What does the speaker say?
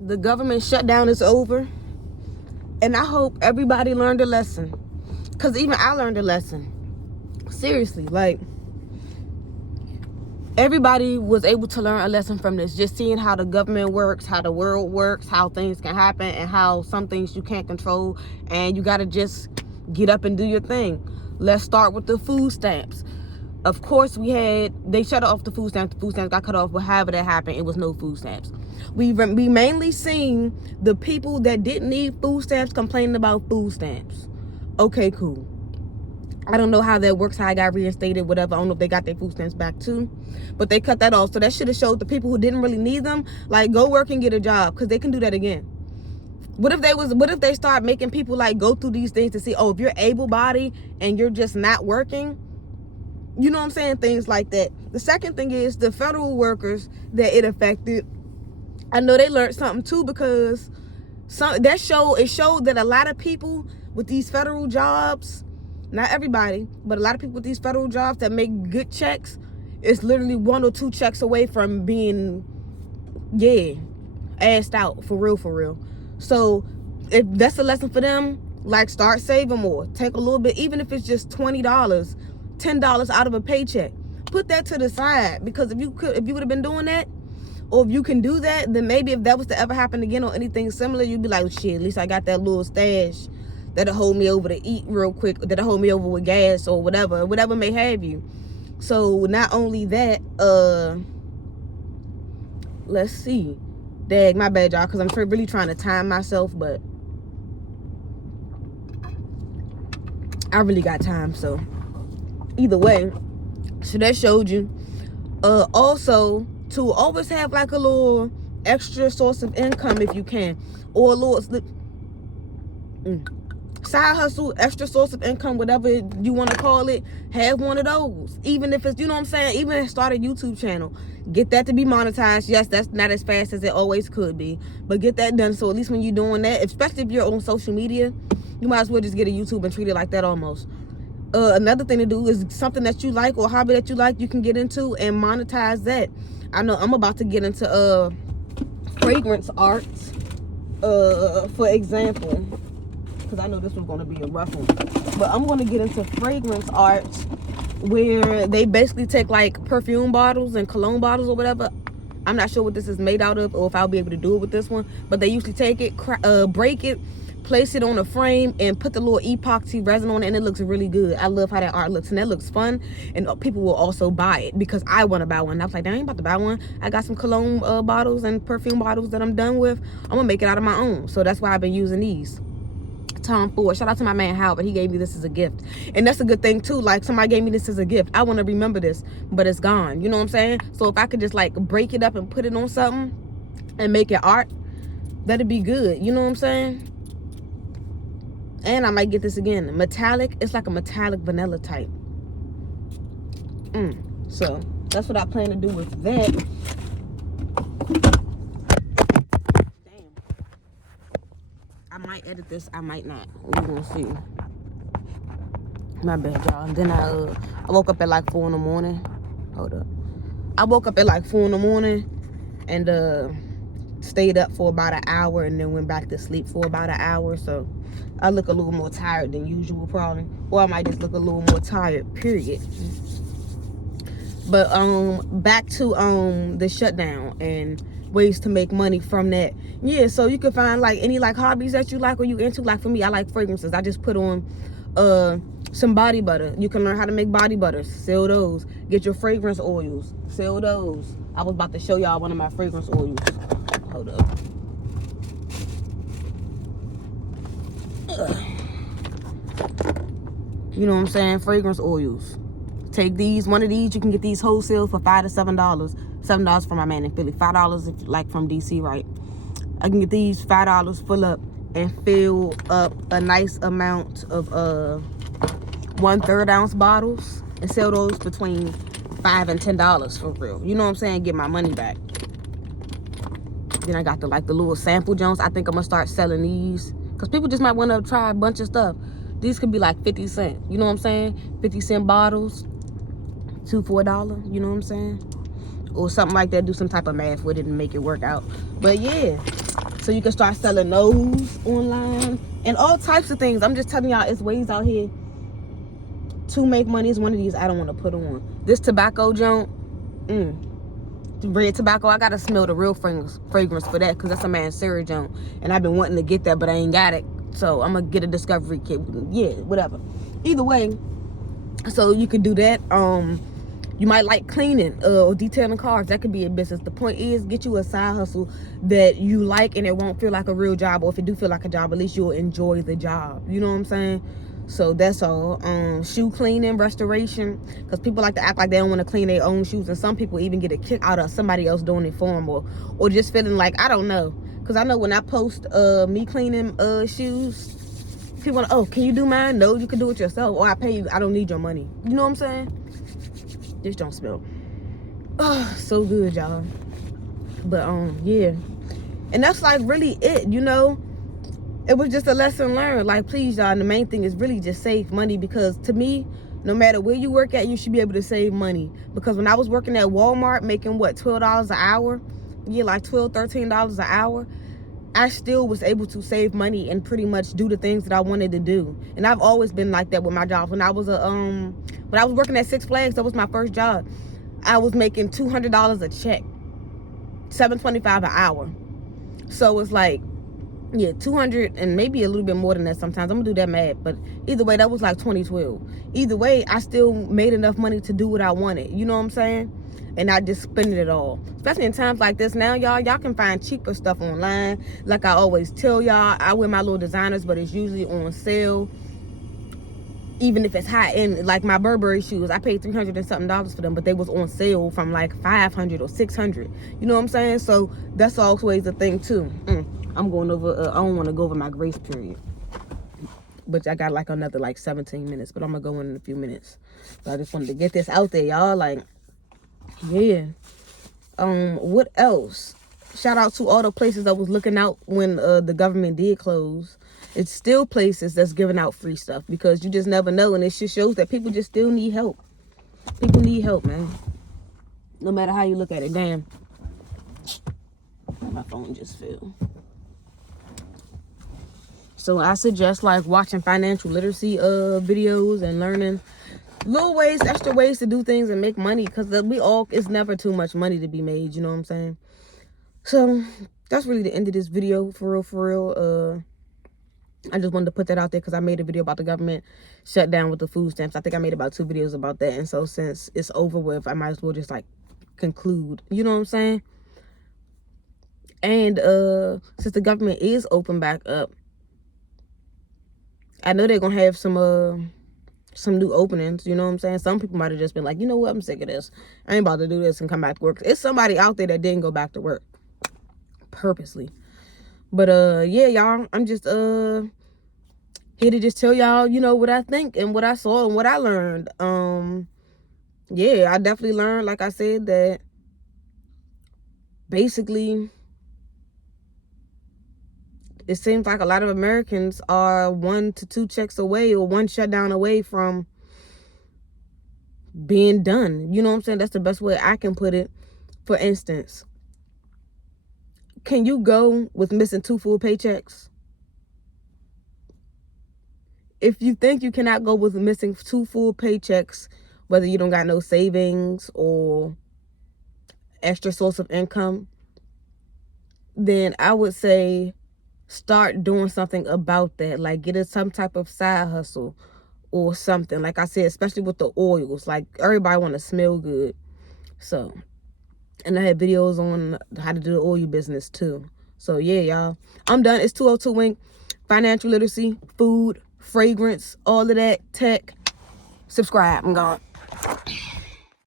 the government shutdown is over, and I hope everybody learned a lesson, because even I learned a lesson. Seriously, like, everybody was able to learn a lesson from this, just seeing how the government works, how the world works, how things can happen, and how some things you can't control, and you got to just get up and do your thing. Let's start with the food stamps. Of course, they shut off the food stamps. The food stamps got cut off, but however that happened, it was no food stamps. We mainly seen the people that didn't need food stamps complaining about food stamps. Okay, cool. I don't know how that works, how I got reinstated, whatever. I don't know if they got their food stamps back too, but they cut that off. So that should have showed the people who didn't really need them, like, go work and get a job, because they can do that again. What if they start making people like go through these things to see, oh, if you're able-bodied and you're just not working, you know what I'm saying? Things like that. The second thing is the federal workers that it affected. I know they learned something too, because it showed that a lot of people with these federal jobs, not everybody, but a lot of people with these federal jobs that make good checks, it's literally 1 or 2 checks away from being, assed out, for real. So if that's a lesson for them, like, start saving more. Take a little bit, even if it's just $20, $10 out of a paycheck. Put that to the side, because if you would have been doing that, or if you can do that, then maybe if that was to ever happen again or anything similar, you'd be like, shit, at least I got that little stash that'll hold me over to eat real quick, that'll hold me over with gas or whatever may have you. So not only that, let's see. Dag, my bad, y'all, because I'm really trying to time myself, but I really got time, so either way. So that showed you. Also, to always have like a little extra source of income if you can, or a little side hustle, extra source of income, whatever you want to call it. Have one of those, even if it's, you know what I'm saying, even start a YouTube channel, get that to be monetized. Yes, that's not as fast as it always could be, but get that done, so at least when you're doing that, especially if you're on social media, you might as well just get a YouTube and treat it like that almost. Another thing to do is something that you like or hobby that you like, you can get into and monetize that. I know I'm about to get into fragrance arts, for example, because I know this was going to be a rough one, but I'm going to get into fragrance arts where they basically take like perfume bottles and cologne bottles or whatever. I'm not sure what this is made out of or if I'll be able to do it with this one, but they usually take it, break it, place it on a frame, and put the little epoxy resin on it, and it looks really good. I love how that art looks, and that looks fun, and people will also buy it because I want to buy one. I was like, I ain't about to buy one. I got some cologne bottles and perfume bottles that I'm done with. I'm gonna make it out of my own, so that's why I've been using these. Tom Ford, shout out to my man Hal, but he gave me this as a gift, and that's a good thing too. Like, somebody gave me this as a gift. I want to remember this, but it's gone, you know what I'm saying? So if I could just like break it up and put it on something and make it art, that'd be good, you know what I'm saying? And I might get this again, metallic. It's like a metallic vanilla type. So that's what I plan to do with that. Damn, I might edit this, I might not, we're gonna see. My bad, y'all. And then I woke up at like 4 in the morning. Hold up. I woke up at like 4 in the morning and stayed up for about an hour and then went back to sleep for about an hour. So I look a little more tired than usual probably. Or I might just look a little more tired, period. But back to the shutdown and ways to make money from that. Yeah, so you can find like any like hobbies that you like or you into. Like for me, I like fragrances. I just put on some body butter. You can learn how to make body butters, sell those. Get your fragrance oils, sell those. I was about to show y'all one of my fragrance oils. Hold up. You know what I'm saying? Fragrance oils. Take these, one of these, you can get these wholesale for $5 to $7. $7 for my man in Philly. $5 if you like from DC, right? I can get these $5, fill up and fill up a nice amount of 1/3 ounce bottles and sell those between $5 and $10 for real. You know what I'm saying? Get my money back. Then I got the little sample Jones. I think I'm gonna start selling these because people just might want to try a bunch of stuff. These could be like 50 cents. You know what I'm saying? 50-cent bottles, $2 for $1. You know what I'm saying? Or something like that. Do some type of math with it and make it work out. But yeah, So you can start selling those online and all types of things. I'm just telling y'all, it's ways out here to make money. Is one of these I don't want to put on. This tobacco joint, red tobacco, I gotta smell the real fragrance for that, because that's a Mansera joint, and I've been wanting to get that, but I ain't got it. So I'm gonna get a discovery kit. Yeah, whatever. Either way, so you could do that. You might like cleaning or detailing cars. That could be a business. The point is, get you a side hustle that you like, and it won't feel like a real job. Or if it do feel like a job, at least you'll enjoy the job. You know what I'm saying? So that's all. Shoe cleaning, restoration, because people like to act like they don't want to clean their own shoes, and some people even get a kick out of somebody else doing it for them, or just feeling like, I don't know, because I know when I post me cleaning shoes, people want, oh, can you do mine? No, you can do it yourself, or I pay you. I don't need your money. You know what I'm saying? This don't smell so good, y'all. But yeah, and that's like really it, you know. It was just a lesson learned. Like, please, y'all, and the main thing is really just save money, because to me, no matter where you work at, you should be able to save money. Because when I was working at Walmart making what, $12 an hour, yeah, like $12, $13 an hour, I still was able to save money and pretty much do the things that I wanted to do. And I've always been like that with my jobs. When I was working at Six Flags, that was my first job, I was making $200 a check, $7.25 an hour. So it's like, yeah, 200 and maybe a little bit more than that sometimes. I'm gonna do that math, but either way, that was like 2012. Either way, I still made enough money to do what I wanted. You know what I'm saying? And I just spend it all. Especially in times like this now, y'all can find cheaper stuff online. Like I always tell y'all, I wear my little designers, but it's usually on sale. Even if it's high end, like my Burberry shoes, I paid $300 and something for them, but they was on sale from like $500 or $600. You know what I'm saying? So that's always a thing too. I'm going over, I don't want to go over my grace period, but I got like another like 17 minutes, but I'm going to go in a few minutes. So I just wanted to get this out there, y'all. Like, yeah. What else? Shout out to all the places I was looking out when the government did close. It's still places that's giving out free stuff, because you just never know. And it just shows that people just still need help. People need help, man. No matter how you look at it. Damn. My phone just fell. So I suggest like watching financial literacy videos and learning little ways, extra ways to do things and make money, because it's never too much money to be made. You know what I'm saying? So that's really the end of this video, for real. I just wanted to put that out there because I made a video about the government shutdown with the food stamps. I think I made about 2 videos about that. And so since it's over with, I might as well just like conclude. You know what I'm saying? And since the government is open back up, I know they're gonna have some new openings. You know what I'm saying? Some people might have just been like, you know what, I'm sick of this. I ain't about to do this and come back to work. It's somebody out there that didn't go back to work purposely. But yeah, y'all, I'm just here to just tell y'all, you know, what I think and what I saw and what I learned. Yeah, I definitely learned, like I said, that basically it seems like a lot of Americans are 1 to 2 checks away or 1 shutdown away from being done. You know what I'm saying? That's the best way I can put it. For instance, can you go with missing 2 full paychecks? If you think you cannot go with missing 2 full paychecks, whether you don't got no savings or extra source of income, then I would say start doing something about that. Like get some type of side hustle or something. Like I said, especially with the oils, like everybody want to smell good. So, and I had videos on how to do the oil business too. So yeah, y'all, I'm done. It's 202 Wink. Financial literacy, food, fragrance, all of that, tech. Subscribe. I'm gone.